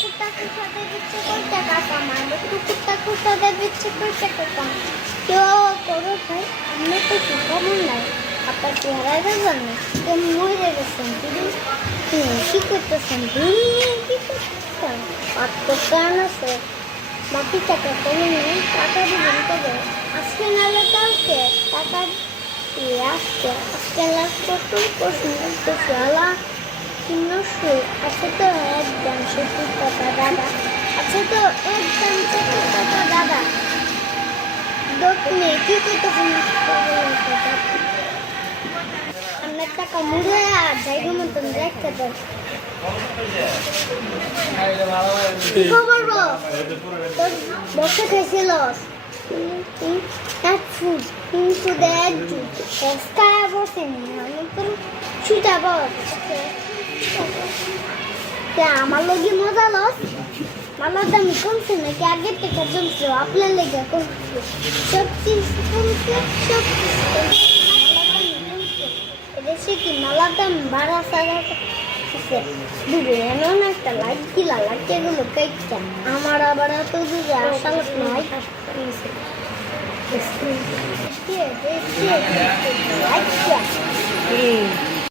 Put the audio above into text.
কুত্তা কুত্তাদের ইচ্ছে করে টাকা কামায় কুত্তা কুত্তাদের ইচ্ছে করে টাকা কামায় কেউ করো ভাই আমরা তো কেমন নাই আপনার চেহারা যাবেন না তো মরে গেছেন দিদি কি করতেছেন কি করতেছেন পাঠ করতে আনাছে বাকি টাকা কমে নেই টাকা দিবেন কবে আজকে নাহলে কালকে টাকা দিয়ে আজকে লাভ করতো প্রশ্ন করতেছে আলা তিনশো আচ্ছা তো একদম 70 টাকা দাদা আচ্ছা তো একদম 70 টাকা দাদা দোকানে কি করতেছেন আমার টাকা মুড়ে আর জায়গা মতন দেখতে দেন খবর বসে খাইছিল এক ফুড কিন্তু দেখ সস্তায় বসেনি আমি তো ছুটা বস আমার লগে মজা লস আমার দাম কমছে নাকি আগের থেকে জমছে আপনার লেগে কমছে সব কিছু কমছে সব এদেশে কি মালার দাম বাড়া সারা দুবে এমন একটা লাইট দিলা লাইটগুলো কাইটা আমার আবার এত দুবে আশা নাই লাইট